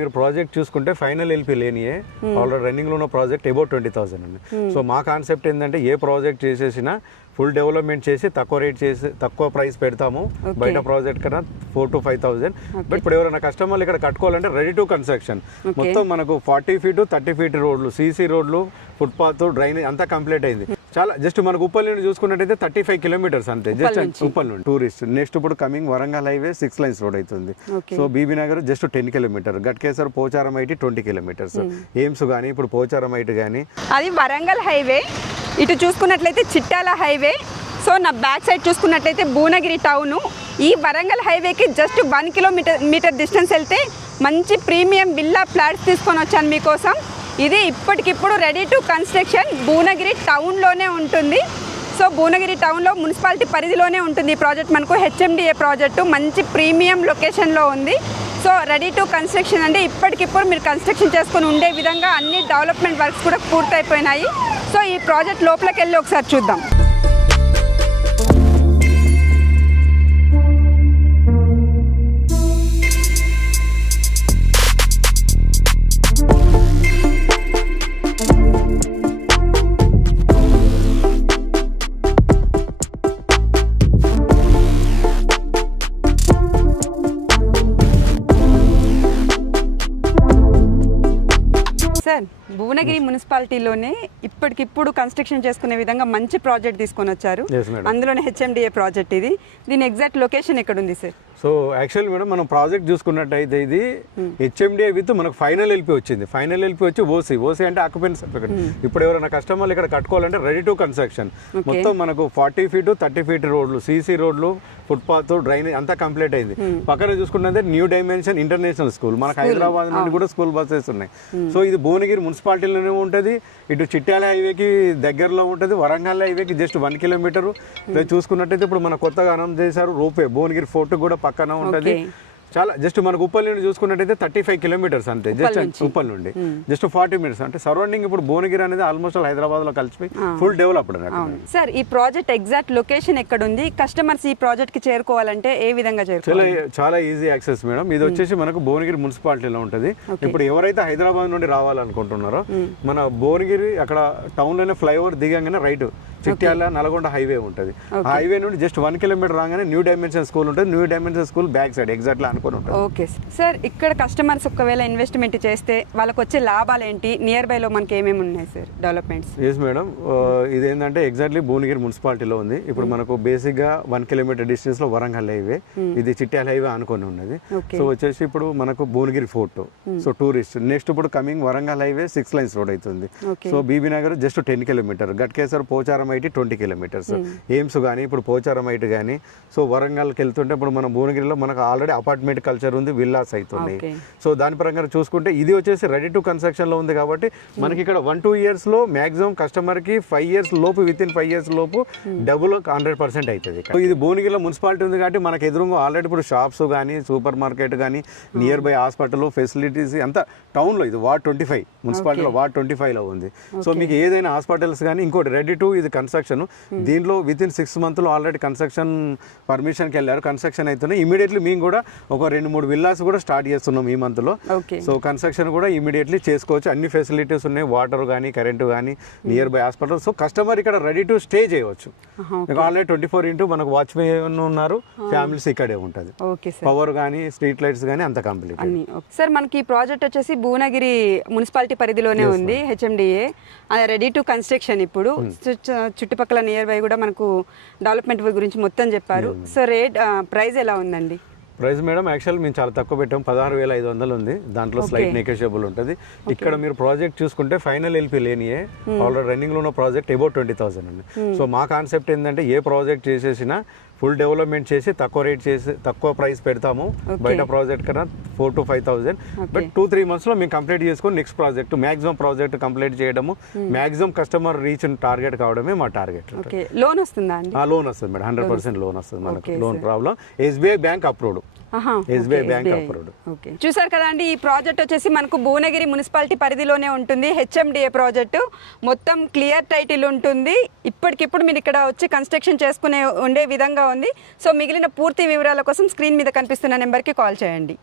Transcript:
మీరు ప్రాజెక్ట్ చూసుకుంటే final LP లేనియే already running లో ఉన్న ప్రాజెక్ట్ అబౌట్ 20,000 అండి. సో మా కాన్సెప్ట్ ఏంటంటే ఏ ప్రాజెక్ట్ చేసేసినా ఫుల్ డెవలప్మెంట్ చేసి తక్కువ రేట్ చేసి తక్కువ ప్రైస్ పెడతాము. బయట ప్రాజెక్ట్ కన్నా 4,000 to 5,000. బట్ ఇప్పుడు ఎవరైనా కస్టమర్లు ఇక్కడ కట్టుకోవాలంటే రెడీ టు కన్స్ట్రక్షన్ మొత్తం మనకు 40 feet 30 feet రోడ్లు, సీసీ రోడ్లు, ఫుట్పాత్, డ్రైనేజ్ అంతా కంప్లీట్ అయింది. చాలా జస్ట్ మనకు ఉప్పల్ నుండి చూసుకున్నట్టయితే 35 kilometers అంతే, జస్ట్ ఉప్పల్ నుండి టూరిస్ట్. నెక్స్ట్ ఇప్పుడు coming Warangal highway 6 lanes road అవుతుంది. So Bibinagar just 10 kilometers, Ghatkesar Pocharam IT 20 kilometers, AIIMS కానీ ఇప్పుడు పోచారం ఐటీ కానీ అది వరంగల్ హైవే. ఇటు చూసుకున్నట్లయితే చిట్టాల హైవే. సో నా బ్యాక్ సైడ్ చూసుకున్నట్లయితే భువనగిరి టౌను. ఈ వరంగల్ హైవేకి జస్ట్ 1 kilometer డిస్టెన్స్ వెళ్తే మంచి ప్రీమియం విల్లా ఫ్లాట్స్ తీసుకొని వచ్చాను మీకోసం. ఇది ఇప్పటికిప్పుడు రెడీ టు కన్స్ట్రక్షన్ భువనగిరి టౌన్లోనే ఉంటుంది. సో భువనగిరి టౌన్లో మున్సిపాలిటీ పరిధిలోనే ఉంటుంది ఈ ప్రాజెక్ట్. మనకు హెచ్ఎండిఏ ప్రాజెక్టు మంచి ప్రీమియం లొకేషన్లో ఉంది. సో రెడీ టు కన్స్ట్రక్షన్ అంటే ఇప్పటికిప్పుడు మీరు కన్స్ట్రక్షన్ చేసుకొని ఉండే విధంగా అన్ని డెవలప్మెంట్ వర్క్స్ కూడా పూర్తయిపోయినాయి. సో ఈ ప్రాజెక్ట్ లోపలికి వెళ్ళి ఒకసారి చూద్దాం. సార్ భువనగిరి మున్సిపాలిటీలోనే ఇప్పటికిప్పుడు కన్స్ట్రక్షన్ చేసుకునే విధంగా మంచి ప్రాజెక్ట్ తీసుకొని వచ్చారు. అందులోనే హెచ్ఎండిఏ ప్రాజెక్ట్ ఇది. దీని ఎగ్జాక్ట్ లొకేషన్ ఎక్కడ ఉంది సార్? సో యాక్చువల్ మేడం మనం ప్రాజెక్ట్ చూసుకున్నట్టయితే ఇది హెచ్ఎండిఏ విత్ మనకు ఫైనల్ ఎల్పీ వచ్చింది. ఫైనల్ ఎల్పీ వచ్చి ఓసీ అంటే ఆక్యుపెన్సీ సర్టిఫికేట్. ఇప్పుడు ఎవరైనా కస్టమర్లు ఇక్కడ కట్టుకోవాలంటే రెడీ టు కన్స్ట్రక్షన్ మొత్తం మనకు 40 feet 30 feet రోడ్లు, సీసీ రోడ్లు, ఫుట్పాత్, డ్రైనేజ్ అంతా కంప్లీట్ అయింది. పక్కన చూసుకుంటే న్యూ డైమెన్షన్ ఇంటర్నేషనల్ స్కూల్, మనకు హైదరాబాద్ నుండి కూడా స్కూల్ బస్సెస్ ఉన్నాయి. సో ఇది భువనగిరి మున్సిపాలిటీలోనే ఉంటుంది. ఇటు చిట్యాల హైవేకి దగ్గరలో ఉంటుంది, వరంగల్ హైవేకి జస్ట్ 1 kilometer. చూసుకున్నట్టయితే ఇప్పుడు మన కొత్తగా అనౌన్స్ చేశారు రోపే భువనగిరి ఫోర్ట్ కూడా పక్కన ఉంటుంది. చాలా జస్ట్ మనకు ఉప్పల్ నుండి చూసుకున్నట్టయితే 35 kilometers అంతే, జస్ట్ ఉప్పల్ నుండి జస్ట్ 40 minutes. అంటే సరౌండింగ్ ఇప్పుడు భువనగిరి అనేది ఆల్మోస్ట్ హైదరాబాద్ లో కలిసిపోయి ఫుల్ డెవలప్డ్. సార్ ఈ ప్రాజెక్ట్ ఎగ్జాక్ట్ లొకేషన్ ఎక్కడ ఉంది? కస్టమర్స్ ఈ ప్రాజెక్ట్ కి చేరుకోవాలంటే ఏ విధంగా చేరుకోవాలి? చాలా ఈజీ యాక్సెస్ మేడం. ఇది వచ్చేసి మనకు భువనగిరి మున్సిపాలిటీలో ఉంటుంది. ఇప్పుడు ఎవరైతే హైదరాబాద్ నుండి రావాలనుకుంటున్నారో మన భువనగిరి అక్కడ టౌన్ లోనే ఫ్లైఓవర్ దిగంగానే రైట్ చిట్యాల నల్గొండ హైవే ఉంటుంది. ఆ హైవే నుండి జస్ట్ 1 kilometer రాగానే న్యూ డైమెన్షన్ స్కూల్ ఉంటుంది. New dimension school back side exactly అనుకుని ఉంటుంది. ఓకే సార్, ఇక్కడ కస్టమర్స్ ఒకవేళ ఇన్వెస్ట్మెంట్ చేస్తే వాళ్ళకి వచ్చే లాభాలు ఏంటి? నియర్ బై లో మనకి ఏమేమి ఉన్నాయి సార్ డెవలప్మెంట్స్? ఎస్ మేడం, ఇదేంటంటే ఎగ్జాక్ట్లీ భువనగిరి మున్సిపాలిటీలో ఉంది. ఇప్పుడు మనకు బేసిక్ గా 1 kilometer డిస్టెన్స్ లో వరంగల్ హైవే, ఇది చిట్యాల హైవే అనుకుని ఉన్నది. సో వచ్చేసి ఇప్పుడు మనకు Bhuvanagiri fort, so tourist. Next ఇప్పుడు coming Warangal highway 6 lanes road అవుతుంది. So Bibinagar just 10 kilometers, Ghatkesar Pocharam IT 20 kilometers, AIIMS కానీ ఇప్పుడు పోచారం ఐటీ కానీ. సో వరంగల్కి వెళ్తుంటే ఇప్పుడు మన భువనగిరిలో మనకు ఆల్రెడీ అపార్ట్మెంట్ కల్చర్ ఉంది, విల్లాస్ అవుతున్నాయి. సో దాని పరంగా చూసుకుంటే ఇది వచ్చేసి రెడీ టు కన్స్ట్రక్షన్ లో ఉంది కాబట్టి మనకి ఇక్కడ 1-2 years లో మాక్సిమం కస్టమర్ కి 5 years లోపు, విత్ ఇన్ 5 years లోపు డబుల్ 100% అవుతుంది. సో ఇది భువనగిరిలో మున్సిపాలిటీ ఉంది కాబట్టి మనకి ఎదురుగా ఆల్రెడీ ఇప్పుడు షాప్స్ కానీ, సూపర్ మార్కెట్ కానీ, నియర్ బై హాస్పిటల్ ఫెసిలిటీస్ అంతా టౌన్ లో. ఇది వార్డ్ 25 మున్సిపాలిటీలో వార్డ్ 25 లో ఉంది. సో మీకు ఏదైనా హాస్పిటల్స్ కానీ ఇంకోటి రెడీ టు ఇది కన్స్ట్రక్షన్. దీంట్లో విత్ ఇన్ 6 months లో ఆల్రెడీ కన్స్ట్రక్షన్ పర్మిషన్కి వెళ్ళారు, కన్స్ట్రక్షన్ అవుతున్నాయి. ఇమీడియట్లీ మేము కూడా ఒక 2-3 విల్లాస్ కూడా స్టార్ట్ చేస్తున్నాం ఈ మంత్ లో. సో కన్స్ట్రక్షన్ కూడా ఇమీడియట్లీ చేసుకోవచ్చు. అన్ని ఫెసిలిటీస్ ఉన్నాయి, వాటర్ కానీ, కరెంటు కానీ, near by hospital. So customer ఇక్కడ రెడీ టు స్టే చేయవచ్చు. ఆల్రెడీ 24 మనకు వాచ్మెన్ ఉన్నారు, ఫ్యామిలీస్ ఇక్కడే ఉంటుంది. పవర్ కానీ, స్ట్రీట్ లైట్స్ కానీ అంత కంప్లీట్. సార్ మనకి ఈ ప్రాజెక్ట్ వచ్చేసి భువనగిరి మున్సిపాలిటీ పరిధిలోనే ఉంది, హెచ్ఎండిఏ రెడీ టు కన్స్ట్రక్షన్. ఇప్పుడు చుట్టుపక్కల నియర్ బై కూడా మనకు డెవలప్మెంట్ గురించి మొత్తం చెప్పారు. సో రేట్ ప్రైస్ ఎలా ఉందండి? ప్రైస్ మేడం యాక్చువల్ మేము చాలా తక్కువ పెట్టాం, 16,500 ఉంది. దాంట్లో స్లైట్ నెగోషియబుల్ ఉంటుంది. ఇక్కడ మీరు ప్రాజెక్ట్ చూసుకుంటే ఫైనల్ ఎల్పీ లేనియే ఆల్రెడీ రన్నింగ్ లో ఉన్న ప్రాజెక్ట్ అబౌట్ 20,000 అండి. సో మా కాన్సెప్ట్ ఏంటంటే ఏ ప్రాజెక్ట్ చేసేసినా ఫుల్ డెవలప్మెంట్ చేసి తక్కువ రేట్ చేసి తక్కువ ప్రైస్ పెడతాము. బయట ప్రాజెక్ట్ కన్నా 4,000 to 5,000. బట్ 2-3 months లో మేము కంప్లీట్ చేసుకొని next project maximum project complete చేయడము, మాక్సిమం కస్టమర్ రీచ్ టార్గెట్ కావడమే మా టార్గెట్. లోన్ వస్తుందా? లోన్ వస్తుంది మేడం, 100% లోన్ వస్తుంది మనకు. Loan problem SBI bank approved. SBI bank approved. చూసారు కదా అండి, ఈ ప్రాజెక్ట్ వచ్చేసి మనకు భువనగిరి మున్సిపాలిటీ పరిధిలోనే ఉంటుంది. హెచ్ఎండిఏ ప్రాజెక్టు మొత్తం క్లియర్ టైటిల్ ఉంటుంది. ఇప్పటికిప్పుడు మీరు ఇక్కడ వచ్చి కన్స్ట్రక్షన్ చేసుకునే ఉండే విధంగా ఉంది. సో మిగిలిన పూర్తి వివరాల కోసం స్క్రీన్ మీద కనిపిస్తున్న నెంబర్కి కాల్ చేయండి.